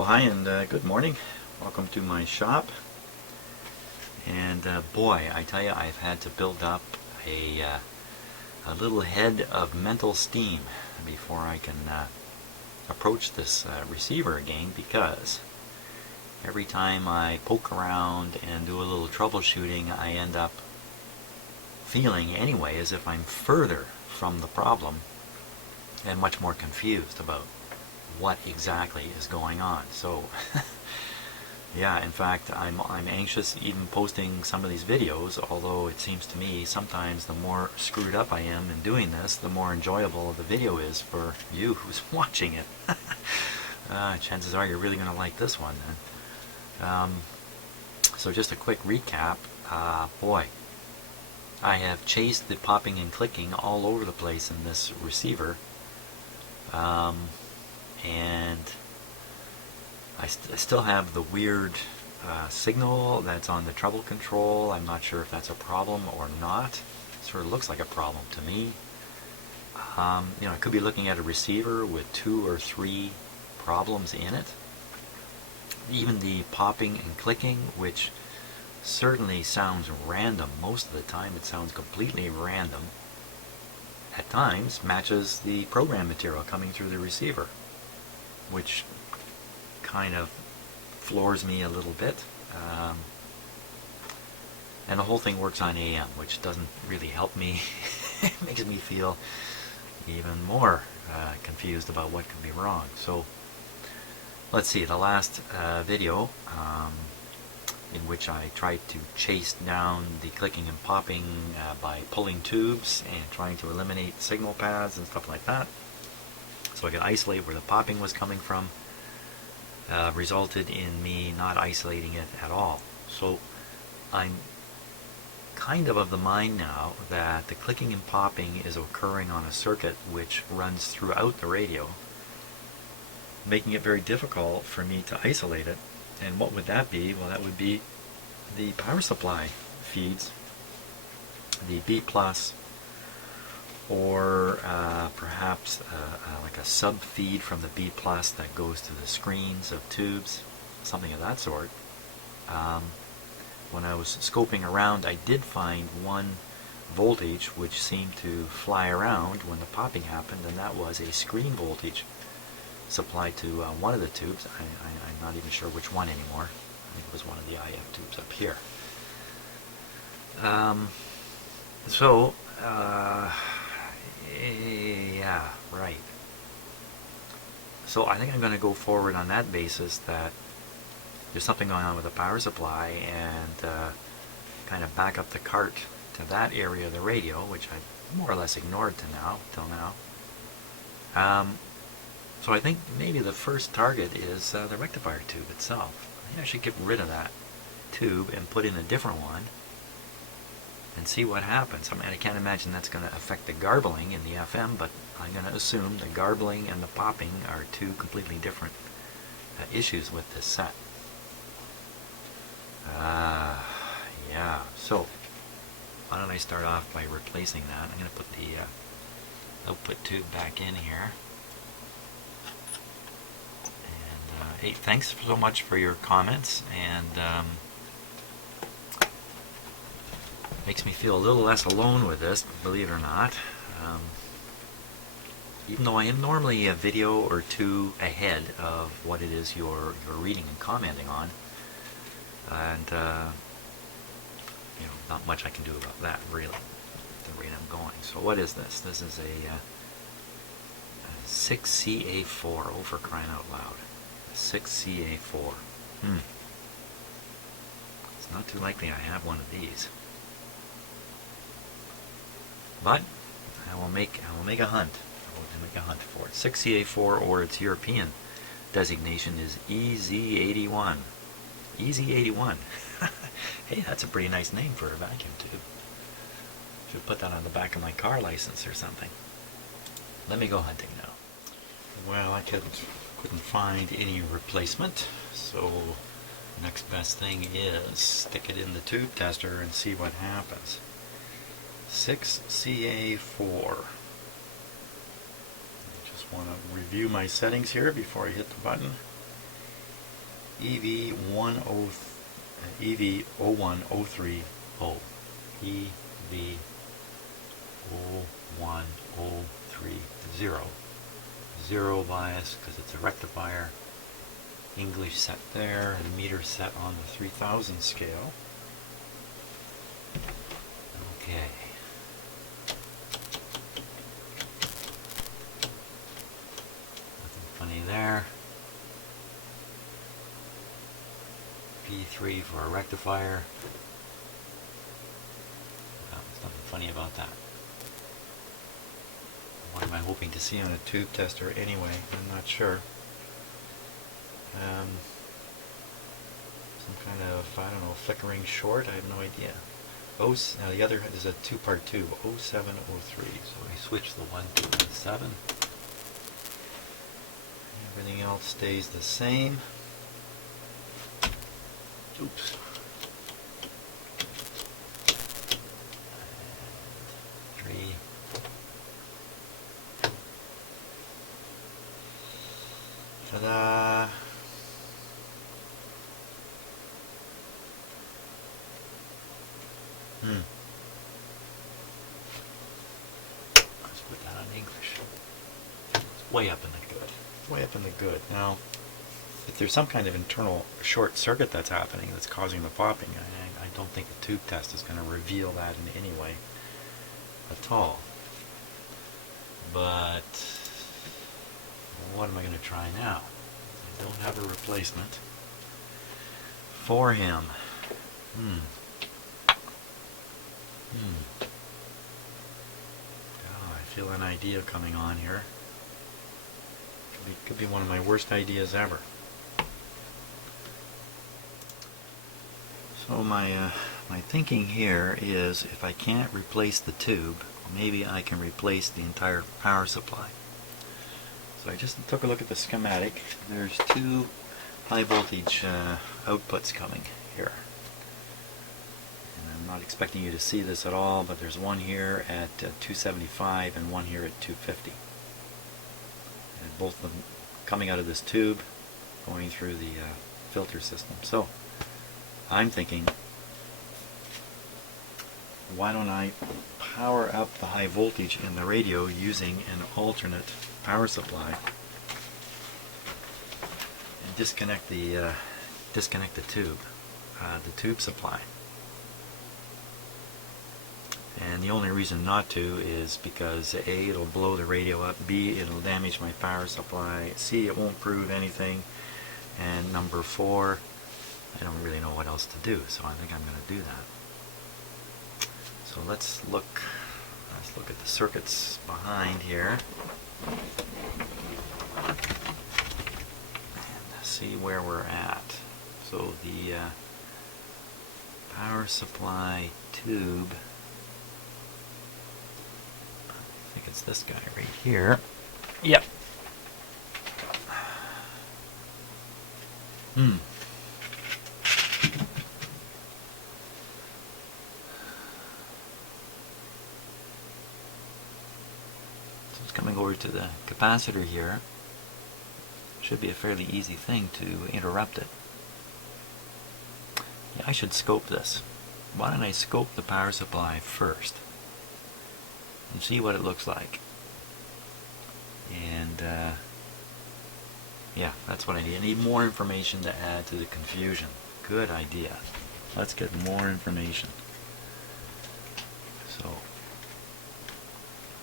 Well, hi and good morning. Welcome to my shop. And boy, I tell you, I've had to build up a little head of mental steam before I can approach this receiver again, because every time I poke around and do a little troubleshooting, I end up feeling anyway as if I'm further from the problem and much more confused about what exactly is going on. So yeah, in fact, I'm anxious even posting some of these videos, although it seems to me sometimes the more screwed up I am in doing this, the more enjoyable the video is for you who's watching it. Chances are you're really going to like this one then. So just a quick recap. Boy, I have chased the popping and clicking all over the place in this receiver. And I still have the weird signal that's on the treble control. I'm not sure if that's a problem or not. It sort of looks like a problem to me. You know, I could be looking at a receiver with 2 or 3 problems in it. Even the popping and clicking, which certainly sounds random most of the time, it sounds completely random, at times matches the program material coming through the receiver, which kind of floors me a little bit. And the whole thing works on AM, which doesn't really help me. It makes me feel even more confused about what could be wrong. So let's see, the last video in which I tried to chase down the clicking and popping by pulling tubes and trying to eliminate signal paths and stuff like that, so I could isolate where the popping was coming from, resulted in me not isolating it at all. So I'm kind of the mind now that the clicking and popping is occurring on a circuit which runs throughout the radio, making it very difficult for me to isolate it. And what would that be? Well, that would be the power supply feeds, the B+, or perhaps like a sub feed from the B+ that goes to the screens of tubes, something of that sort. When I was scoping around, I did find one voltage which seemed to fly around when the popping happened, and that was a screen voltage supplied to one of the tubes. I'm not even sure which one anymore. I think it was one of the IF tubes up here. Yeah, right. So I think I'm going to go forward on that basis, that there's something going on with the power supply, and kind of back up the cart to that area of the radio, which I more or less ignored till now. So I think maybe the first target is the rectifier tube itself. I think I should get rid of that tube and put in a different one and see what happens. I mean, I can't imagine that's going to affect the garbling in the FM, but I'm going to assume the garbling and the popping are 2 completely different issues with this set. Yeah, so why don't I start off by replacing that. I'm going to put the output tube back in here. Hey, thanks so much for your comments, and makes me feel a little less alone with this, believe it or not. Even though I am normally a video or 2 ahead of what it is you're reading and commenting on, and you know, not much I can do about that really, the rate I'm going. So what is this? This is a 6CA4. Oh, for crying out loud! 6CA4. It's not too likely I have one of these, but I will make a hunt. I will make a hunt for it. 6CA4, or its European designation is EZ81. EZ81. Hey, that's a pretty nice name for a vacuum tube. Should put that on the back of my car license or something. Let me go hunting now. Well, I couldn't find any replacement, so next best thing is stick it in the tube tester and see what happens. 6CA4. I just want to review my settings here before I hit the button. EV01030. EV01030. Zero bias because it's a rectifier. English set there, and meter set on the 3000 scale. Okay. Nothing funny there. P3 for a rectifier. Well, there's nothing funny about that. What am I hoping to see on a tube tester anyway? I'm not sure. Some kind of, I don't know, flickering short? I have no idea. Now the other is a two-part tube, 0703. So I switch the 1 to the 7. Everything else stays the same. Oops. And 3. Ta-da! Let's put that on English. It's way up in the good. Way up in the good. Now, if there's some kind of internal short circuit that's happening that's causing the popping, I don't think a tube test is going to reveal that in any way at all. But what am I going to try now? I don't have a replacement for him. Oh, I feel an idea coming on here. Could be one of my worst ideas ever. So my thinking here is, if I can't replace the tube, maybe I can replace the entire power supply. So I just took a look at the schematic. There's two high voltage outputs coming here. And I'm not expecting you to see this at all, but there's one here at 275 and one here at 250. And both of them coming out of this tube, going through the filter system. So I'm thinking, why don't I power up the high voltage in the radio using an alternate power supply and disconnect the tube supply. And the only reason not to is because A, it'll blow the radio up, B, it'll damage my power supply, C, it won't prove anything, and number 4, I don't really know what else to do, so I think I'm going to do that. So let's look at the circuits behind here and see where we're at. So the power supply tube, I think it's this guy right here. Yep. Coming over to the capacitor here, should be a fairly easy thing to interrupt it. Yeah, I should scope this. Why don't I scope the power supply first and see what it looks like? And yeah, that's what I need. I need more information to add to the confusion. Good idea. Let's get more information. So,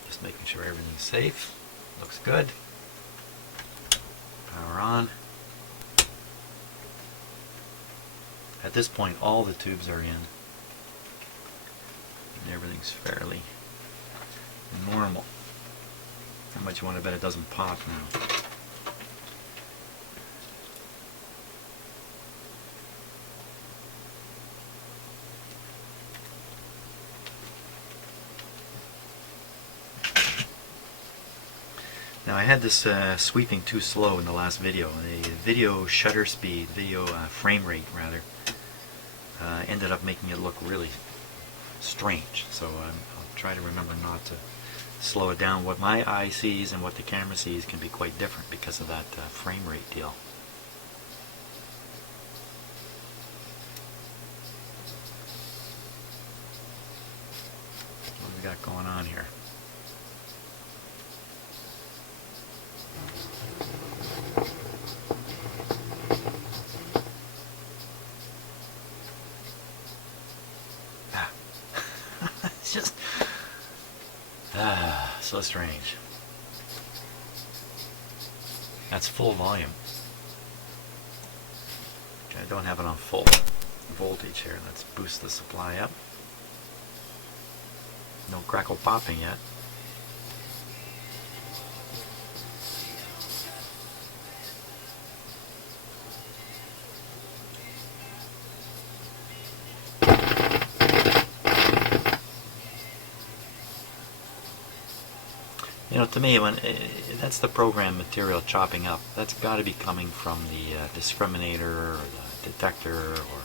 just making sure everything's safe. Looks good. Power on. At this point, all the tubes are in, and everything's fairly normal. How much you want to bet it doesn't pop now? Now I had this sweeping too slow in the last video. The video shutter speed, video frame rate rather, ended up making it look really strange. So I'll try to remember not to slow it down. What my eye sees and what the camera sees can be quite different because of that frame rate deal. got going on here? It's just so strange. That's full volume. Okay, I don't have it on full voltage here. Let's boost the supply up. No crackle popping yet. You know, to me, when that's the program material chopping up, that's got to be coming from the discriminator or the detector or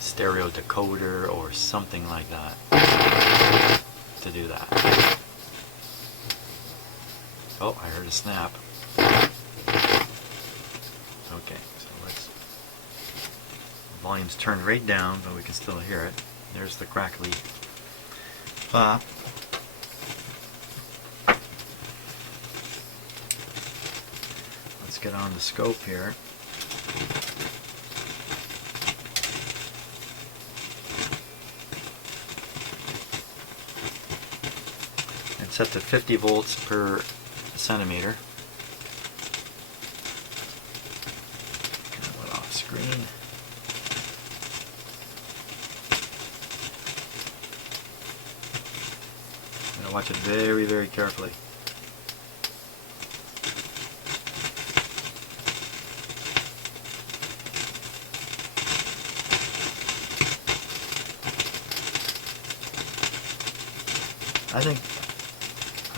stereo decoder or something like that to do that. Oh, I heard a snap. Okay, so let's... The volume's turned right down, but we can still hear it. There's the crackly pop. Let's get on the scope here. And set to 50 volts per centimeter. Kind of went off screen. I'm going to watch it very, very carefully. I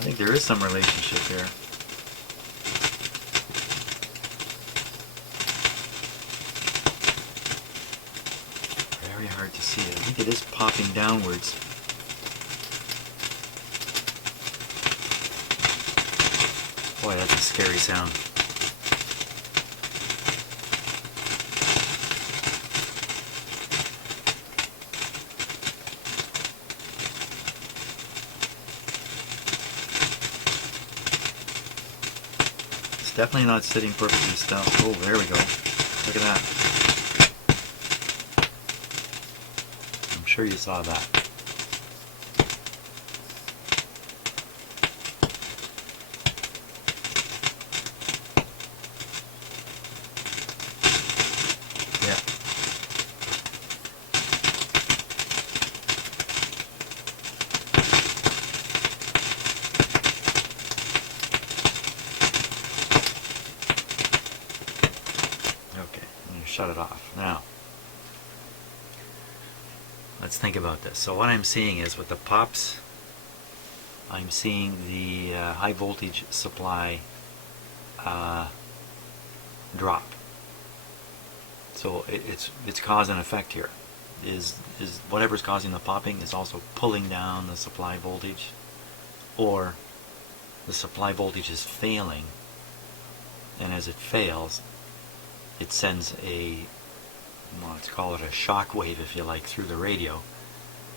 think there is some relationship here. Very hard to see it. I think it is popping downwards. Boy, that's a scary sound. Definitely not sitting perfectly still. Oh, there we go. Look at that. I'm sure you saw that. Yeah. Shut it off. Now, let's think about this. So what I'm seeing is with the pops, I'm seeing the high voltage supply drop. So it's cause and effect here. Is whatever's causing the popping is also pulling down the supply voltage, or the supply voltage is failing, and as it fails, it sends a, well, let's call it a shock wave, if you like, through the radio,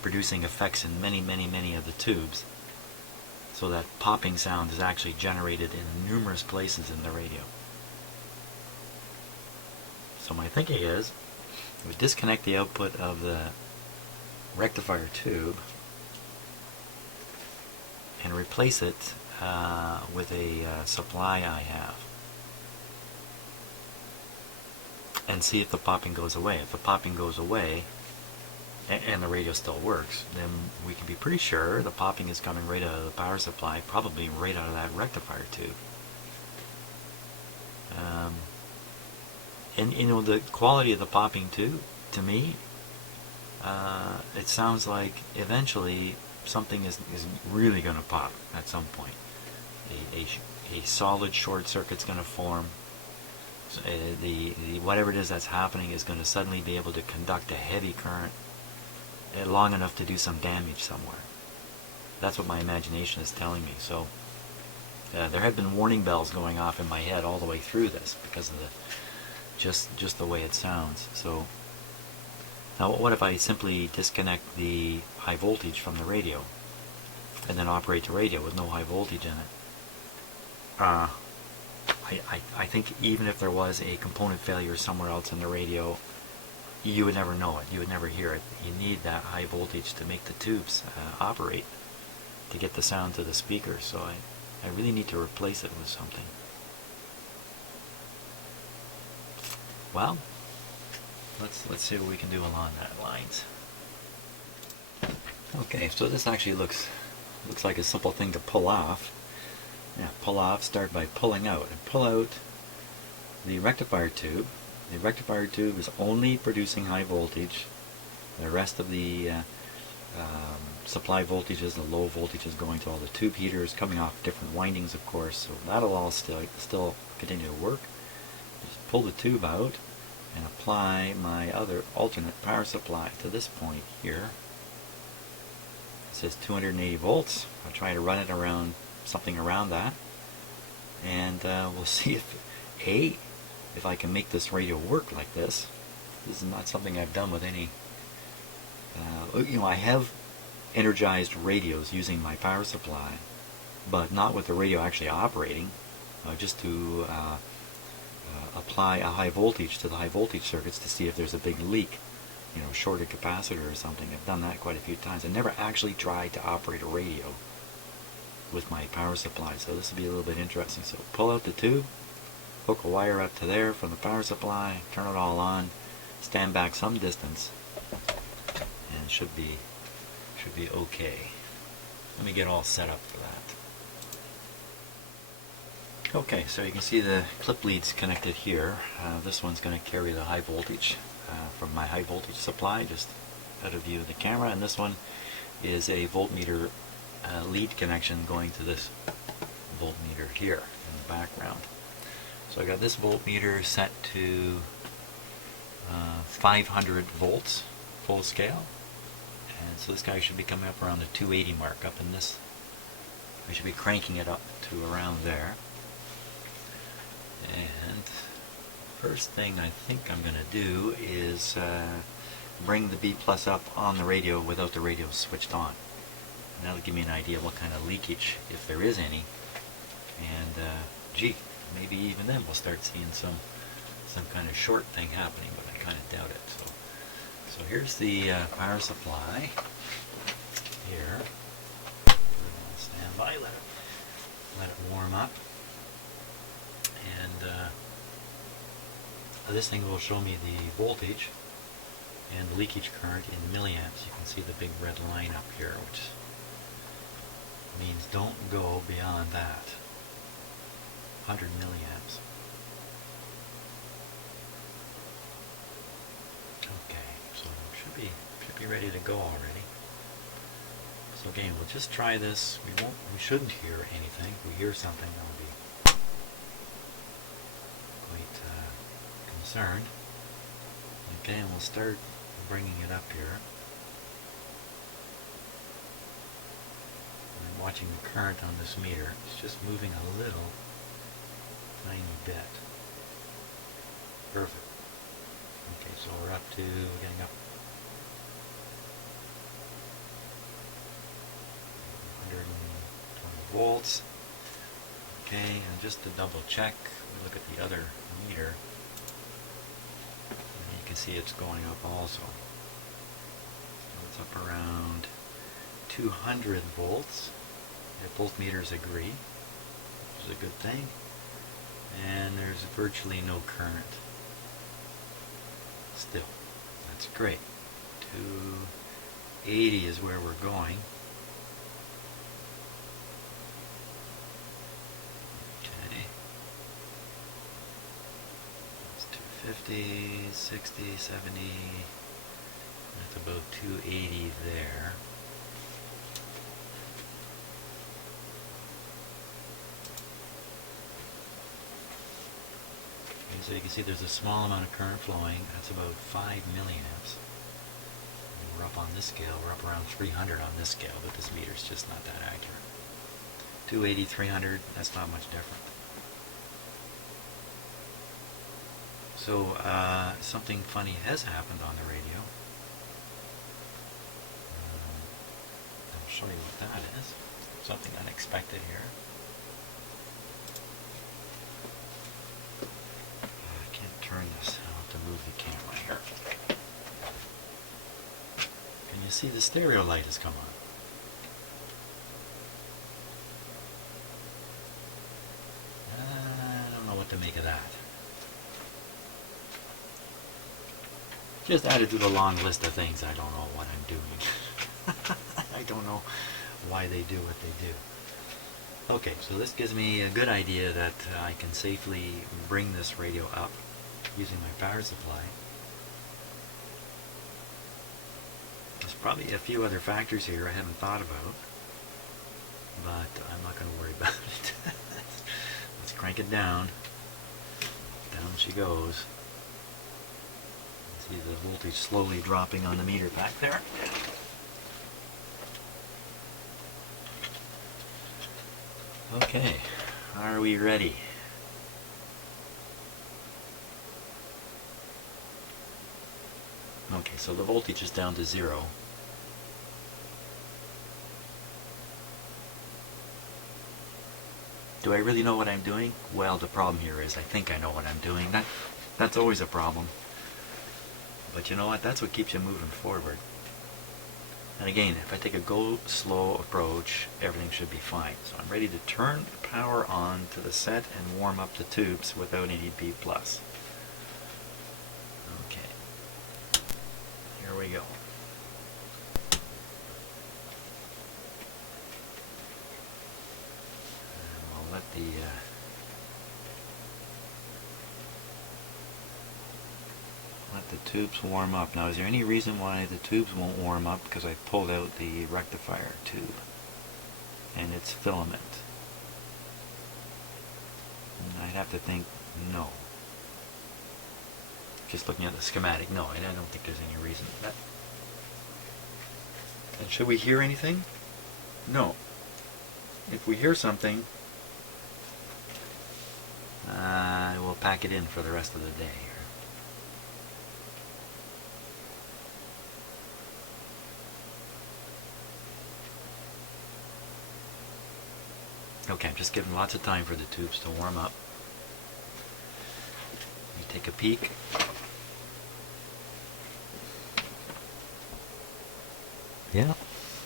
producing effects in many of the tubes, so that popping sound is actually generated in numerous places in the radio. So my thinking is, we disconnect the output of the rectifier tube and replace it with a supply I have, and see if the popping goes away. If the popping goes away and the radio still works, then we can be pretty sure the popping is coming right out of the power supply, probably right out of that rectifier tube. And you know, the quality of the popping too, to me, it sounds like eventually something is really going to pop at some point. A solid short circuit's going to form. Whatever it is that's happening is going to suddenly be able to conduct a heavy current long enough to do some damage somewhere. That's what my imagination is telling me. So there have been warning bells going off in my head all the way through this because of the just the way it sounds. So Now what if I simply disconnect the high voltage from the radio and then operate the radio with no high voltage in it? I think even if there was a component failure somewhere else in the radio, you would never know it. You would never hear it. You need that high voltage to make the tubes operate, to get the sound to the speaker. So I really need to replace it with something. Well, let's see what we can do along that lines. Okay, so this actually looks like a simple thing to pull off. Yeah, pull off. Start by pulling out, and pull out the rectifier tube. The rectifier tube is only producing high voltage. The rest of the supply voltages, the low voltages, going to all the tube heaters, coming off different windings, of course. So that'll all still continue to work. Just pull the tube out and apply my other alternate power supply to this point here. It says 280 volts. I'll try to run it around something around that, and we'll see if I can make this radio work like this. This is not something I've done with any. I have energized radios using my power supply, but not with the radio actually operating. Just to apply a high voltage to the high voltage circuits to see if there's a big leak, shorted capacitor or something. I've done that quite a few times. I never actually tried to operate a radio with my power supply, so this will be a little bit interesting. So pull out the tube, hook a wire up to there from the power supply, turn it all on, stand back some distance, and should be okay. Let me get all set up for that. Okay, so you can see the clip leads connected here. This one's going to carry the high voltage from my high voltage supply, just out of view of the camera, and this one is a voltmeter lead connection going to this voltmeter here in the background. So I got this voltmeter set to 500 volts full scale, and so this guy should be coming up around the 280 mark. Up in this, we should be cranking it up to around there. And first thing I think I'm going to do is bring the B plus up on the radio without the radio switched on. And that'll give me an idea of what kind of leakage, if there is any. And gee, maybe even then we'll start seeing some kind of short thing happening, but I kind of doubt it. So here's the power supply here. Stand by, let it warm up. And this thing will show me the voltage and the leakage current in milliamps. You can see the big red line up here, which means don't go beyond that. 100 milliamps. Okay, so should be ready to go already. So again, we'll just try this. We shouldn't hear anything. If we hear something, that'll be quite concerned. Okay, and we'll start bringing it up here. I'm watching the current on this meter. It's just moving a little tiny bit. Perfect. Okay, so we're up to getting up 120 volts. Okay, and just to double check, we look at the other meter. And you can see it's going up also. So it's up around 200 volts. If both meters agree, which is a good thing. And there's virtually no current. Still, that's great. 280 is where we're going. Okay. That's 250, 60, 70. That's about 280 there. So you can see there's a small amount of current flowing. That's about 5 milliamps. And we're up on this scale. We're up around 300 on this scale, but this meter's just not that accurate. 280, 300, that's not much different. So something funny has happened on the radio. show you what that is. Something unexpected here. I can't turn this. I'll have to move the camera here. Can you see the stereo light has come on? I don't know what to make of that. Just added to the long list of things I don't know what I'm doing. I don't know why they do what they do. Okay, so this gives me a good idea that I can safely bring this radio up using my power supply. There's probably a few other factors here I haven't thought about, but I'm not going to worry about it. Let's crank it down. Down she goes. See the voltage slowly dropping on the meter back there. Okay, are we ready? Okay, so the voltage is down to 0. Do I really know what I'm doing? Well, the problem here is I think I know what I'm doing. That's always a problem. But you know what? That's what keeps you moving forward. And again, if I take a go slow approach, everything should be fine. So I'm ready to turn the power on to the set and warm up the tubes without any B+. Okay. Here we go. And we'll let the tubes warm up. Now, is there any reason why the tubes won't warm up? Because I pulled out the rectifier tube and its filament. And I'd have to think no. Just looking at the schematic, no, I don't think there's any reason for that. And should we hear anything? No. If we hear something, we'll pack it in for the rest of the day here. Okay, I'm just giving lots of time for the tubes to warm up. You take a peek. Yeah.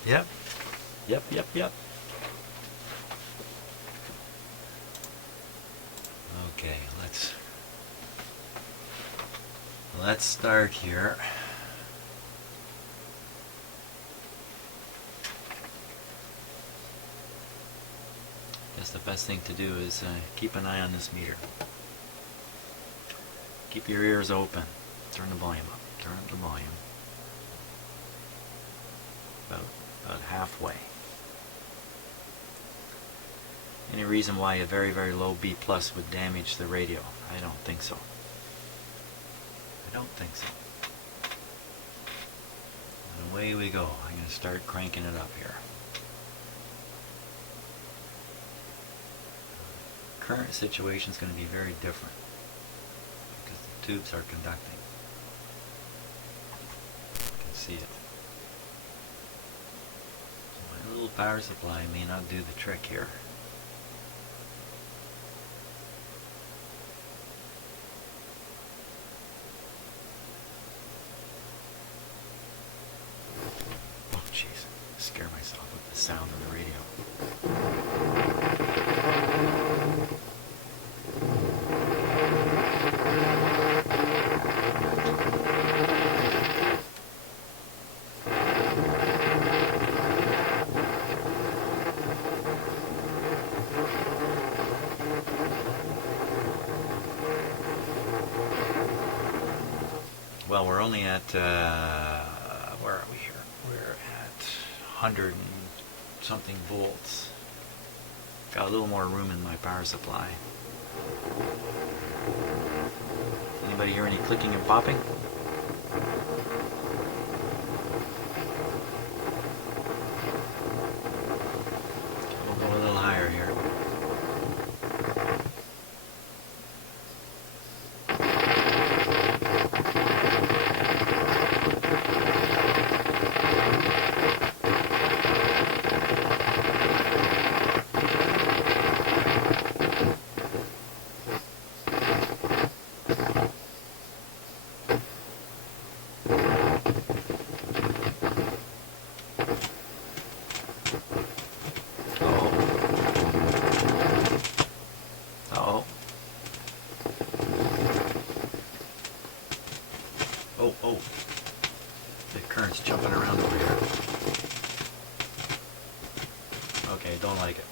Yep. Yep. Okay, let's start here. Guess the best thing to do is keep an eye on this meter. Keep your ears open. Turn the volume up. Turn up the volume. About halfway. Any reason why a very, very low B+ would damage the radio? I don't think so. I don't think so. And away we go. I'm going to start cranking it up here. Current situation is going to be very different because the tubes are conducting. You can see it. So my little power supply may not do the trick here. Oh jeez, scare myself with the sound of the radio. Well, we're only at, where are we here? We're at 100 and something volts. Got a little more room in my power supply. Anybody hear any clicking and popping? We'll go a little higher here. Uh-oh. Oh. The current's jumping around over here. Okay, don't like it.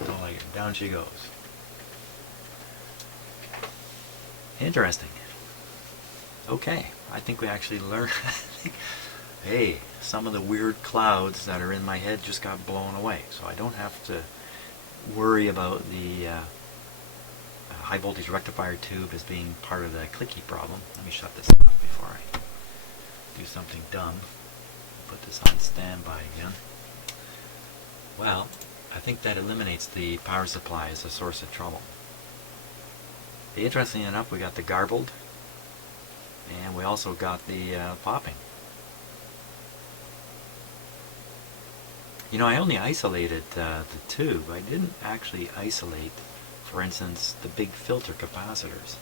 Down she goes. Interesting. Okay, I think we actually learned. Hey, some of the weird clouds that are in my head just got blown away, so I don't have to worry about the high voltage rectifier tube as being part of the clicky problem. Let me shut this off before I do something dumb. Put this on standby again. Well, I think that eliminates the power supply as a source of trouble. Interestingly enough, we got the garbled, and we also got the popping. You know, I only isolated the tube. I didn't actually isolate, for instance, the big filter capacitors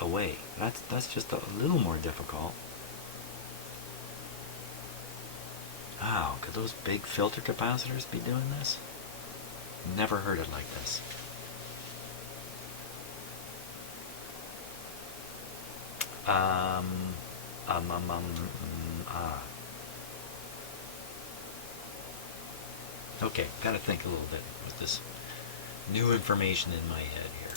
away. That's just a little more difficult. Wow, could those big filter capacitors be doing this? Never heard it like this. Okay, gotta think a little bit with this new information in my head here.